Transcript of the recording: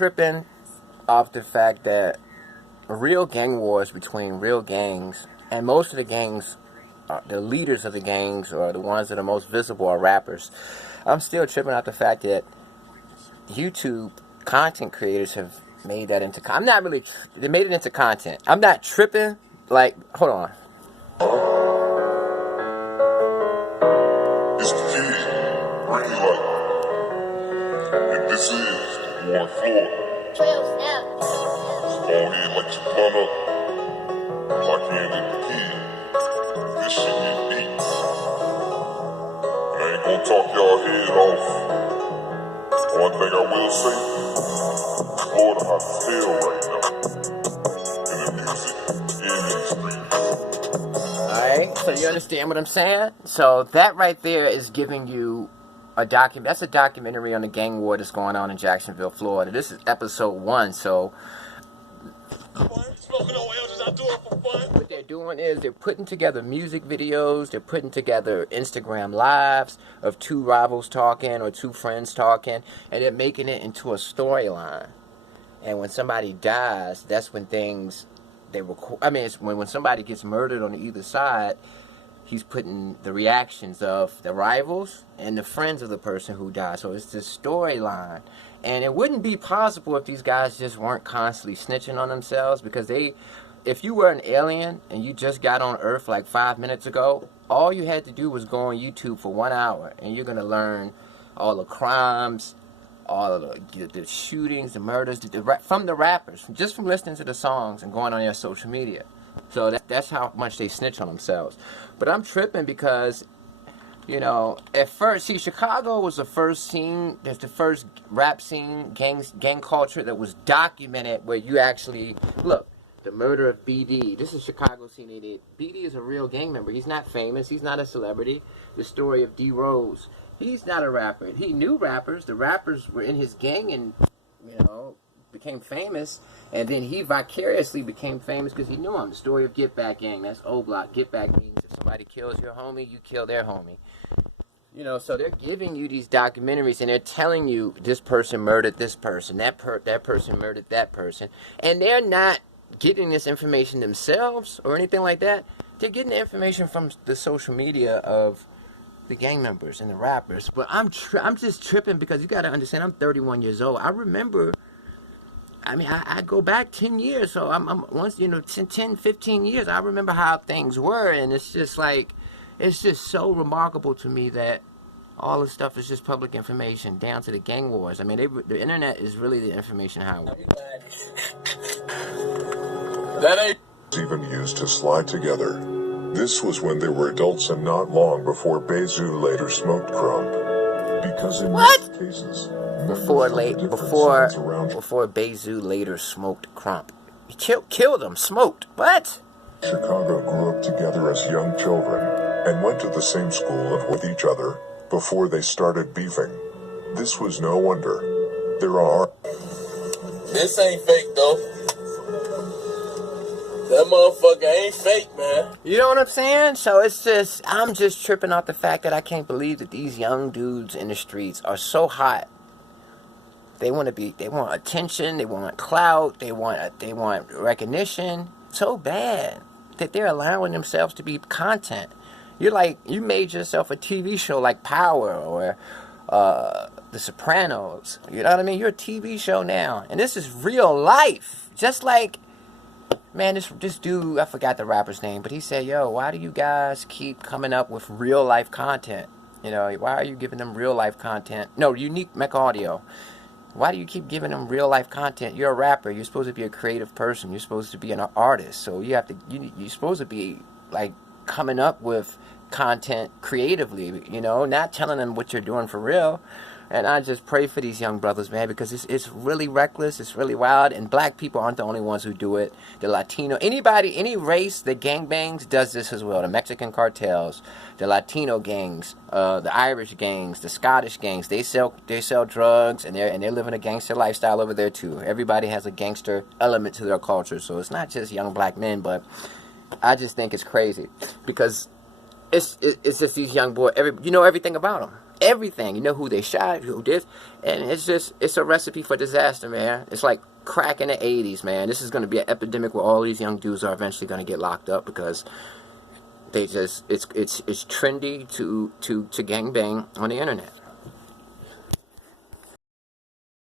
tripping off the fact that real gang wars between real gangs, and most of the gangs, the leaders of the gangs, or the ones that are most visible, are rappers. I'm still tripping off the fact that YouTube content creators have made that into. I'm not really. They made it into content. I'm not tripping. Like, hold on. It's the kid, Ring Light, and this is the war in Florida. 12 steps. Go ahead, light your blunt up, clock in at the kid. This shit get deep. And I ain't gonna talk y'all head off. One thing I will say, Florida hot as hell right now. In the music and in the streets. Alright, so you understand what I'm saying? So that right there is giving you a document. That's a documentary on the gang war that's going on in Jacksonville, Florida. This is episode 1, so what they're doing is they're putting together music videos, they're putting together Instagram lives of two rivals talking or two friends talking, and they're making it into a storyline. And when somebody dies, that's when things they record. I mean, it's when somebody gets murdered on either side, he's putting the reactions of the rivals and the friends of the person who died. So it's this storyline. And it wouldn't be possible if these guys just weren't constantly snitching on themselves, because if you were an alien and you just got on Earth like 5 minutes ago, all you had to do was go on YouTube for 1 hour, and you're going to learn all the crimes, all of the shootings, the murders, from the rappers, just from listening to the songs and going on their social media. So that's how much they snitch on themselves. But I'm tripping because, you know, at first, see, Chicago was the first scene, there's the first rap scene, gang culture that was documented, where you actually, look, the murder of BD. This is Chicago scene. BD is a real gang member. He's not famous. He's not a celebrity. The story of D. Rose. He's not a rapper. He knew rappers. The rappers were in his gang and, you know, became famous. And then he vicariously became famous because he knew him. The story of Get Back Gang. That's O Block. Get Back means if somebody kills your homie, you kill their homie. You know, so they're giving you these documentaries and they're telling you this person murdered this person. That person murdered that person. And they're not getting this information themselves or anything like that. They're getting the information from the social media of the gang members and the rappers. But I'm just tripping because you got to understand, I'm 31 years old. I remember, I mean, I go back 10 years, so I'm once, you know, 10, 15 years, I remember how things were, and it's just like, it's just so remarkable to me that all this stuff is just public information, down to the gang wars. I mean, the internet is really the information highway. That ain't even used to slide together. This was when they were adults and not long before Bezu later smoked crump. Because in most cases, before Bezu later smoked crump. He killed them, smoked. What? Chicago grew up together as young children and went to the same school and with each other before they started beefing. This was no wonder. There are... This ain't fake, though. That motherfucker ain't fake, man. You know what I'm saying? So it's just, I'm just tripping off the fact that I can't believe that these young dudes in the streets are so hot. They want attention, they want clout, they want recognition so bad that they're allowing themselves to be content. You're like, you made yourself a TV show like Power or The Sopranos. You know what I mean? You're a TV show now. And this is real life. Just like, man, this dude, I forgot the rapper's name, but he said, yo, why do you guys keep coming up with real life content? You know, why are you giving them real life content? No, Unique Mech Audio. Why do you keep giving them real life content? You're a rapper. You're supposed to be a creative person. You're supposed to be an artist. So you're supposed to be like coming up with content creatively, you know, not telling them what you're doing for real. And I just pray for these young brothers, man, because it's really reckless, it's really wild, and black people aren't the only ones who do it. The Latino, any race that gangbangs does this as well. The Mexican cartels, the Latino gangs, the Irish gangs, the Scottish gangs, they sell drugs, and they're living a gangster lifestyle over there too. Everybody has a gangster element to their culture, so it's not just young black men, but I just think it's crazy because it's just these young boys. You know everything about them. everything. You know who they shot, who did, and it's a recipe for disaster, man. It's like crack in the 80s, man. This is going to be an epidemic where all these young dudes are eventually going to get locked up because they just it's trendy to gangbang on the internet.